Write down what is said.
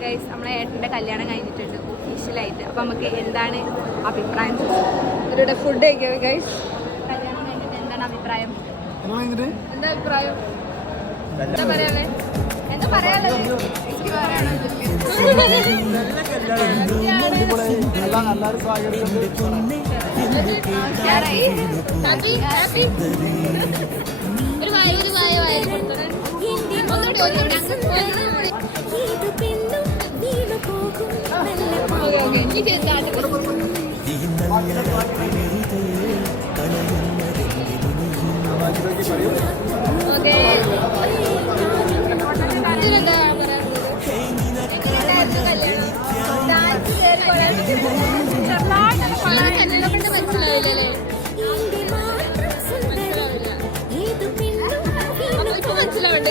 Guys നമ്മളെ ഏട്ടൻ്റെ കല്യാണം കഴിഞ്ഞിട്ടുണ്ട് ഒഫീഷ്യലായിട്ട്. അപ്പം നമുക്ക് എന്താണ് അഭിപ്രായം? ഇവരുടെ ഫുഡ് കഴിക്കുക ഗൈസ്. കല്യാണം കഴിഞ്ഞിട്ട് എന്താണ് അഭിപ്രായം? എന്താ അഭിപ്രായം? എന്താ പറയാ? എന്താ പറയാനുള്ളത്? എനിക്ക് പറയാനുള്ളത് മനസ്സിലാവണ്ടേ?